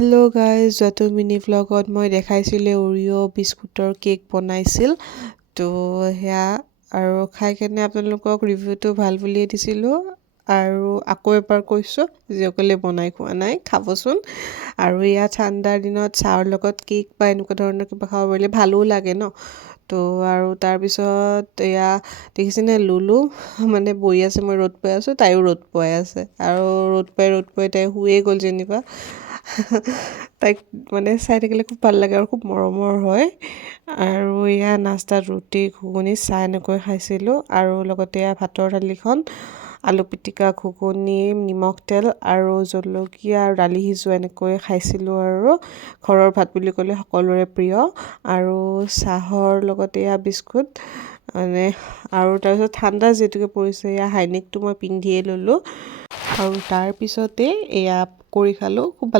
Hello' guys, যোৱাটো mini ভ্লগত মই দেখাইছিলোঁ অৰিঅ' বিস্কুটৰ কেক বনাইছিল। তো সেয়া আৰু খাই কেনে আপোনালোকক ৰিভিউটো ভাল বুলিয়ে দিছিলোঁ। আৰু আকৌ এবাৰ কৈছোঁ, যিসকলে বনাই খোৱা নাই খাবচোন। আৰু এয়া ঠাণ্ডাৰ দিনত চাহৰ লগত কেক বা এনেকুৱা ধৰণৰ কিবা খাব পাৰিলে ভালো লাগে ন। তো আৰু তাৰপিছত এয়া দেখিছেনে লুলু মানে বহি আছে, মই ৰ'দ পাই আছোঁ, তাইও ৰ'দ পোৱাই আছে। আৰু ৰ'দ পাই তাই শুয়ে গ'ল যেনিবা। তাইক মানে চাই থাকিলে খুব ভাল লাগে আৰু খুব মৰমৰ হয়। আৰু এয়া নাস্তাত ৰুটি ঘুগুনি চাহ এনেকৈ খাইছিলোঁ। আৰু লগতে এয়া ভাতৰ থালিখন আলু পিটিকা ঘুগুনি নিমখ তেল আৰু জলকীয়া আৰু দালি সিজোৱা এনেকৈ খাইছিলোঁ। আৰু ঘৰৰ ভাত বুলি ক'লে সকলোৰে প্ৰিয়। আৰু চাহৰ লগতে এয়া বিস্কুট মানে আৰু তাৰপিছত ঠাণ্ডা যিহেতুকে পৰিছে, এয়া হাইনেকটো মই পিন্ধিয়ে ল'লোঁ। আৰু তাৰপিছতে এয়া পকৰি খালোঁ, খুব ভাল